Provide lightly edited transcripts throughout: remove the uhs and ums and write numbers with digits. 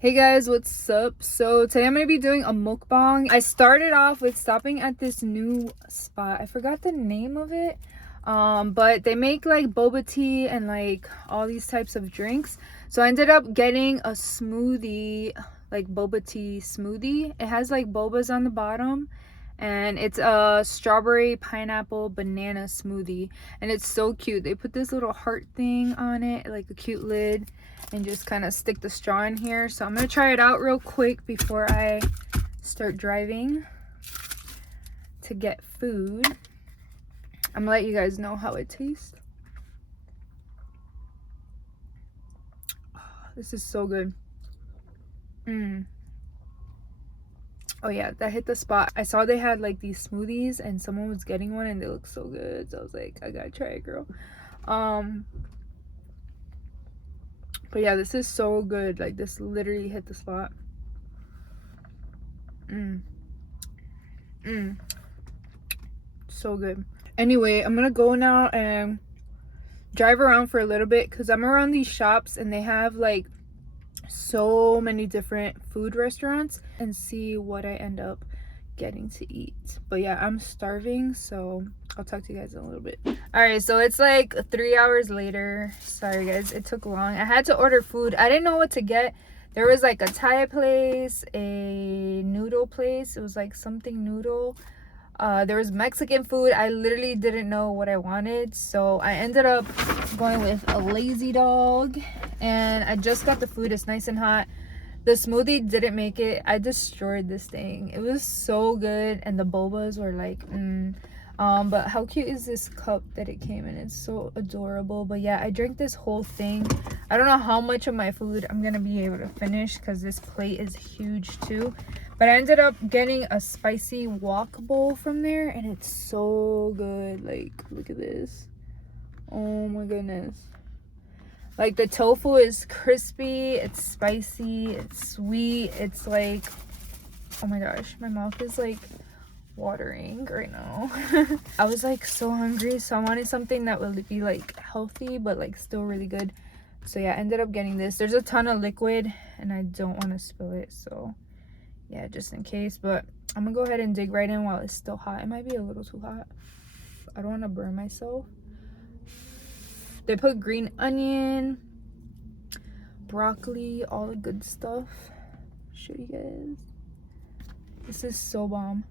Hey guys, what's up? So today I'm gonna be doing a mukbang. I started off with stopping at this new spot. I forgot the name of it. But they make like boba tea and like all these types of drinks. So I ended up getting a smoothie, like boba tea smoothie. It has like bobas on the bottom and it's a strawberry pineapple banana smoothie, and it's so cute. They put this little heart thing on it, like a cute lid, and just kind of stick the straw in here. So I'm gonna try it out real quick before I start driving to get food. I'm gonna let you guys know how it tastes. Oh, this is so good. Oh yeah, that hit the spot. I saw they had like these smoothies and someone was getting one and they look so good. So I was like, I gotta try it, girl. But yeah, this is so good. Like, this literally hit the spot. So good. Anyway, I'm gonna go now and drive around for a little bit because I'm around these shops and they have like so many different food restaurants, and see what I end up getting to eat. But yeah, I'm starving, so I'll talk to you guys in a little bit. All right, so it's like 3 hours later. Sorry guys, it took long. I had to order food. I didn't know what to get. There was like a Thai place, a noodle place. It was like something noodle. There was Mexican food. I literally didn't know what I wanted, so I ended up going with a lazy dog, and I just got the food. It's nice and hot. The smoothie didn't make it. I destroyed this thing. It was so good, and the bobas were like but how cute is this cup that it came in? It's so adorable. But yeah, I drank this whole thing. I don't know how much of my food I'm gonna be able to finish because this plate is huge too. But I ended up getting a spicy wok bowl from there, and it's so good. Like, look at this. Oh my goodness. Like, the tofu is crispy, it's spicy, it's sweet. It's like, oh my gosh, my mouth is like watering right now. I was like so hungry, so I wanted something that would be like healthy but like still really good. So yeah, I ended up getting this. There's a ton of liquid and I don't want to spill it, so yeah, just in case. But I'm gonna go ahead and dig right in while it's still hot. It might be a little too hot. I don't want to burn myself. They put green onion, broccoli, all the good stuff. Show you guys. This is so bomb.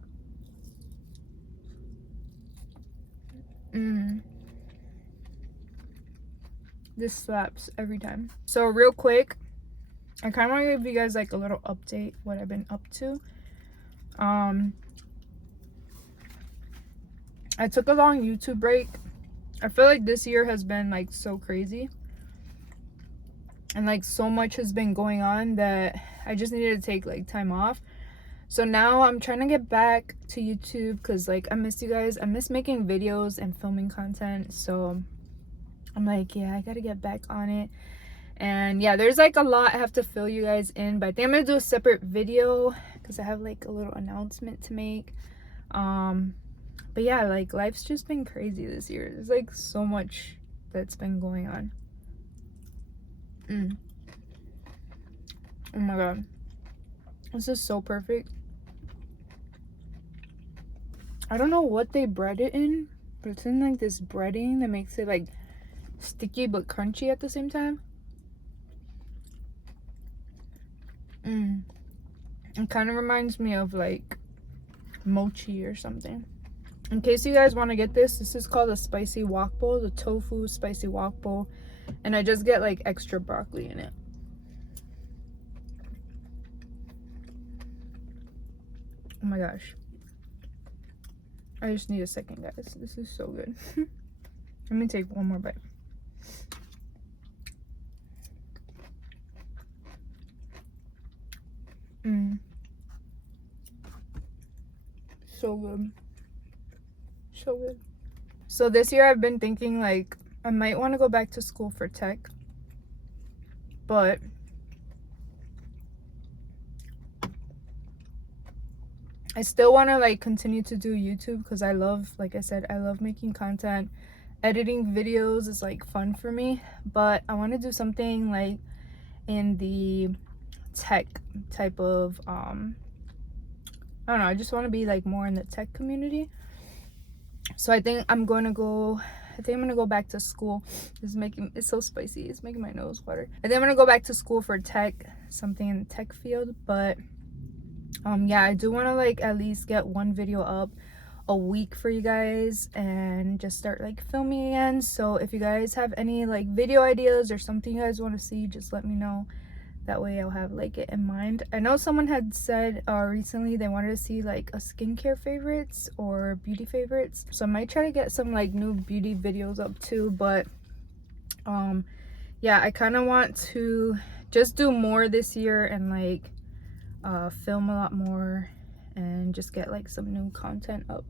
This slaps every time. So real quick, I kind of want to give you guys like a little update what I've been up to. I took a long YouTube break. I feel like this year has been like so crazy, and like so much has been going on that I just needed to take like time off. So now I'm trying to get back to YouTube because like I miss you guys. I miss making videos and filming content. So I'm like, yeah, I gotta get back on it. And yeah, there's like a lot I have to fill you guys in, but I think I'm gonna do a separate video because I have like a little announcement to make. But yeah, like life's just been crazy this year. There's like so much that's been going on. Oh my god, this is so perfect. I don't know what they bread it in, but it's in like this breading that makes it like sticky but crunchy at the same time. It kind of reminds me of like mochi or something. In case you guys want to get this is called a spicy wok bowl, the tofu spicy wok bowl, and I just get like extra broccoli in it. Oh my gosh, I just need a second, guys. This is so good. Let me take one more bite. So good. So good. So this year I've been thinking like I might want to go back to school for tech, but I still want to like continue to do YouTube because I love, like I said, I love making content. Editing videos is like fun for me, but I want to do something like in the tech type of I don't know, I just want to be like more in the tech community. So I think I'm gonna go back to school. It's so spicy, it's making my nose water. I think I'm gonna go back to school for tech, something in the tech field. But yeah, I do want to like at least get one video up a week for you guys and just start like filming again. So if you guys have any like video ideas or something you guys want to see, just let me know. That way I'll have like it in mind. I know someone had said recently they wanted to see like a skincare favorites or beauty favorites, so I might try to get some like new beauty videos up too. But yeah, I kind of want to just do more this year and like film a lot more and just get like some new content up.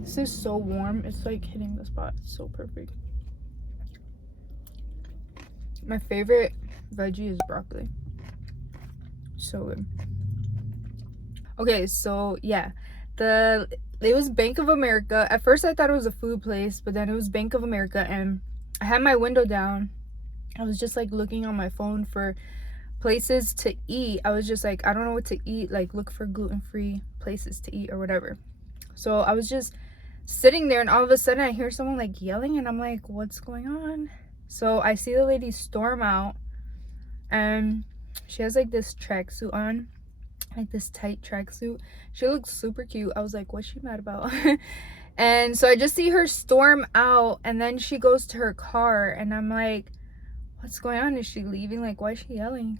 This is so warm, it's like hitting the spot. It's so perfect. My favorite veggie is broccoli. So good. Okay, so yeah, it was Bank of America. At first I thought it was a food place, but then it was Bank of America, and I had my window down. I was just like looking on my phone for places to eat. I was just like, I don't know what to eat, like look for gluten-free places to eat or whatever. So I was just sitting there, and all of a sudden I hear someone like yelling, and I'm like, what's going on? So I see the lady storm out, and she has like this tracksuit on, like this tight tracksuit. She looks super cute. I was like, what's she mad about? And so I just see her storm out, and then she goes to her car, and I'm like, what's going on? Is she leaving? Like, why is she yelling?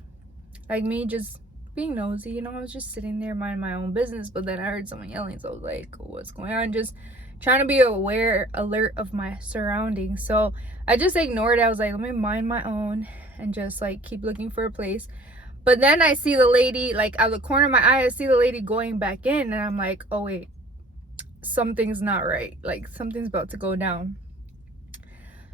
Like, me just being nosy, you know. I was just sitting there minding my own business, but then I heard someone yelling, so I was like, what's going on? Just trying to be alert of my surroundings. So I just ignored it. I was like, let me mind my own and just like keep looking for a place. But then I see the lady, like out of the corner of my eye, I see the lady going back in, and I'm like, oh wait, something's not right. Like something's about to go down.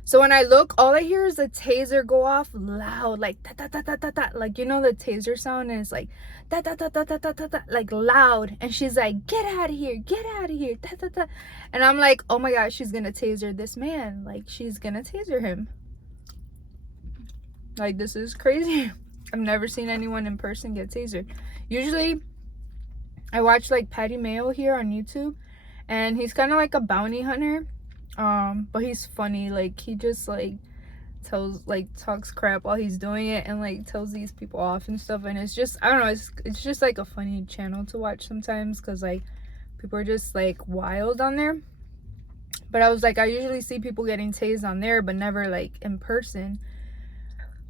So when I look, all I hear is a taser go off loud, like ta ta ta ta ta ta, like, you know, the taser sound, and it's like ta ta ta ta ta ta ta ta, like loud. And she's like, get out of here, ta ta ta. And I'm like, oh my gosh, she's gonna taser this man. Like, she's gonna taser him. Like, this is crazy. I've never seen anyone in person get tasered. Usually I watch like Patty Mayo here on YouTube, and he's kind of like a bounty hunter. But he's funny. Like, he just like talks crap while he's doing it, and like tells these people off and stuff. And it's just, I don't know, it's just like a funny channel to watch sometimes, because like people are just like wild on there. But I was like, I usually see people getting tased on there, but never like in person.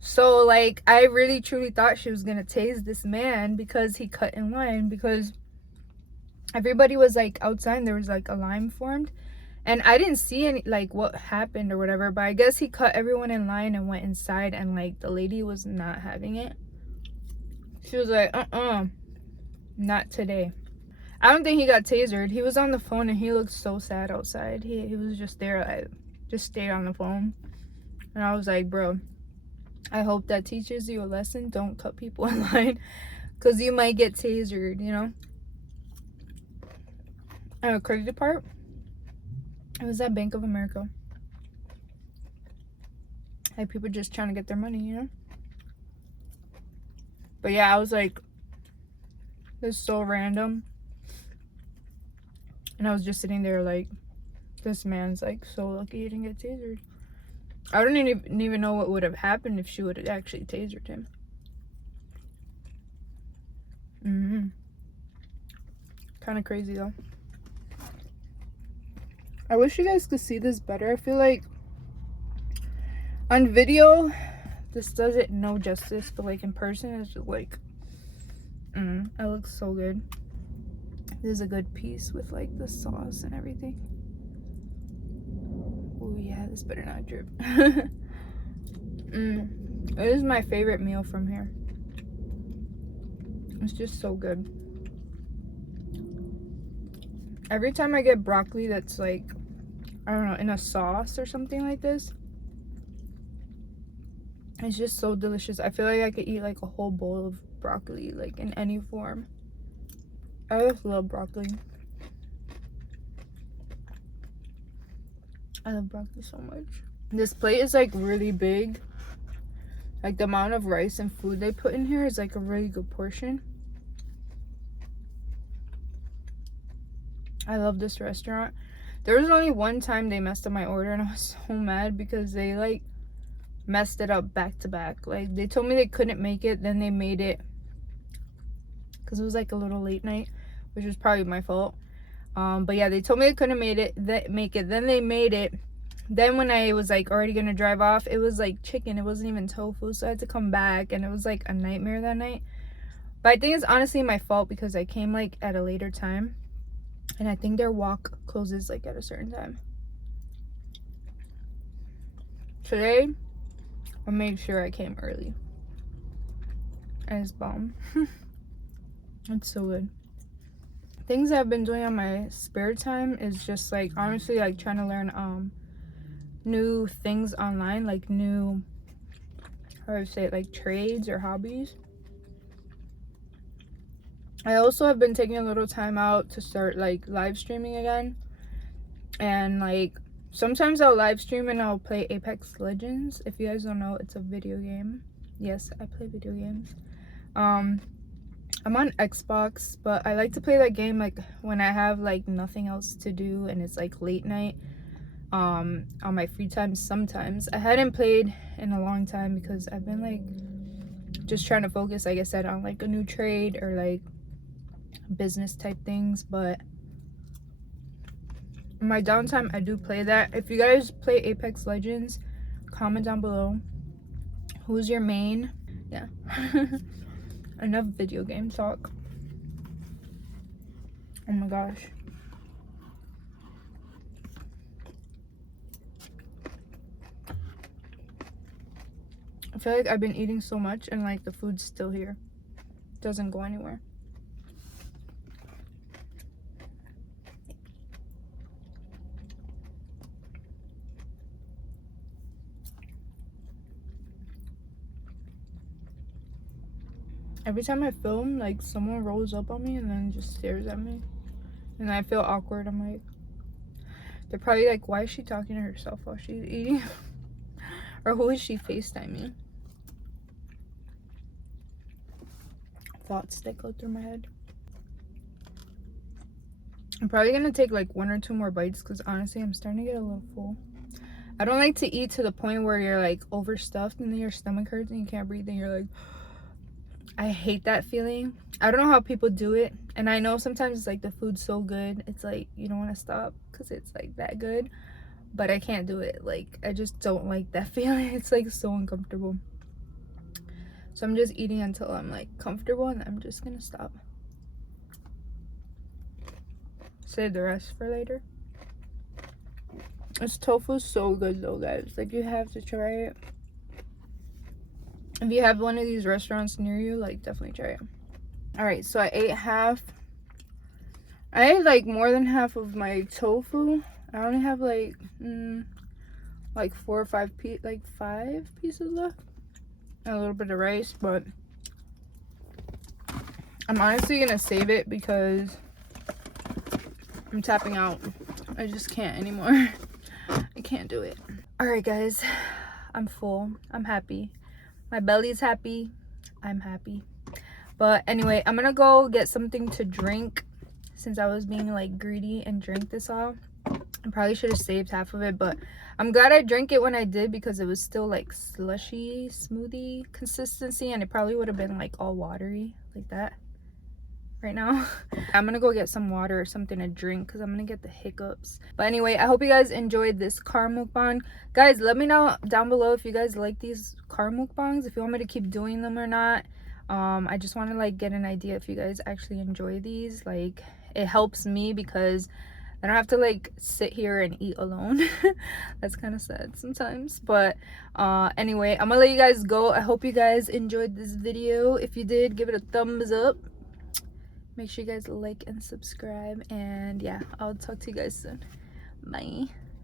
So like I really truly thought she was gonna tase this man because he cut in line, because everybody was like outside and there was like a line formed. And I didn't see any, like, what happened or whatever, but I guess he cut everyone in line and went inside, and, like, the lady was not having it. She was like, not today. I don't think he got tasered. He was on the phone, and he looked so sad outside. He was just there, like, just stayed on the phone. And I was like, bro, I hope that teaches you a lesson. Don't cut people in line, because you might get tasered, you know? And the crazy part, it was at Bank of America. Like, people just trying to get their money, you know? But yeah, I was like, this is so random. And I was just sitting there like, this man's like so lucky he didn't get tasered. I don't even know what would have happened if she would have actually tasered him. Kind of crazy though. I wish you guys could see this better. I feel like on video this does it no justice, but like in person it's just like it looks so good. This is a good piece with like the sauce and everything. Oh yeah, this better not drip. It is my favorite meal from here. It's just so good. Every time I get broccoli that's like, I don't know, in a sauce or something like this, it's just so delicious. I feel like I could eat like a whole bowl of broccoli, like in any form. I just love broccoli. I love broccoli so much. This plate is like really big. Like, the amount of rice and food they put in here is like a really good portion. I love this restaurant. There was only one time they messed up my order, and I was so mad because they like messed it up back to back. Like, they told me they couldn't make it, then they made it because it was like a little late night, which was probably my fault. But yeah, they told me they couldn't make it, then they made it. Then when I was like already gonna drive off, it was like chicken, it wasn't even tofu, so I had to come back, and it was like a nightmare that night. But I think it's honestly my fault because I came like at a later time, and I think their walk closes like at a certain time. Today I made sure I came early, and it's bomb. It's so good. Things that I've been doing on my spare time is just like, honestly, like trying to learn new things online, like new, how do I say it, like trades or hobbies. I also have been taking a little time out to start like live streaming again, and like sometimes I'll live stream and I'll play Apex Legends. If you guys don't know, it's a video game. Yes, I play video games. I'm on Xbox, but I like to play that game like when I have like nothing else to do and it's like late night, on my free time. Sometimes I hadn't played in a long time because I've been like just trying to focus, like I said, on like a new trade or like business type things. But in my downtime I do play that. If you guys play Apex Legends, comment down below who's your main. Yeah. Enough video game talk. Oh my gosh. I feel like I've been eating so much and like the food's still here. It doesn't go anywhere. Every time I film, like someone rolls up on me and then just stares at me, and I feel awkward. I'm like, they're probably like, why is she talking to herself while she's eating? Or who is she FaceTiming? Thoughts that go through my head. I'm probably gonna take like 1 or 2 more bites because honestly I'm starting to get a little full. I don't like to eat to the point where you're like overstuffed and then your stomach hurts and you can't breathe and you're like, I hate that feeling. I don't know how people do it, and I know sometimes it's like the food's so good, it's like you don't want to stop because it's like that good, but I can't do it. Like, I just don't like that feeling. It's like so uncomfortable. So I'm just eating until I'm like comfortable, and I'm just gonna stop. Save the rest for later. This tofu's so good though, guys. Like, you have to try it. If you have one of these restaurants near you, like, definitely try it. All right, so I ate like more than half of my tofu. I only have like 4 or 5 5 pieces left, and a little bit of rice. But I'm honestly gonna save it because I'm tapping out. I just can't anymore. I can't do it. All right, guys, I'm full. I'm happy. My belly's happy. I'm happy. But anyway, I'm gonna go get something to drink since I was being like greedy and drank this all. I probably should have saved half of it, but I'm glad I drank it when I did because it was still like slushy, smoothie consistency, and it probably would have been like all watery like that right now. I'm gonna go get some water or something to drink because I'm gonna get the hiccups. But anyway, I hope you guys enjoyed this car mukbang. Guys, let me know down below if you guys like these car mukbangs, if you want me to keep doing them or not. I just want to like get an idea if you guys actually enjoy these. Like, it helps me because I don't have to like sit here and eat alone. That's kind of sad sometimes. But anyway, I'm gonna let you guys go. I hope you guys enjoyed this video. If you did, give it a thumbs up. Make sure you guys like and subscribe, and yeah, I'll talk to you guys soon. Bye.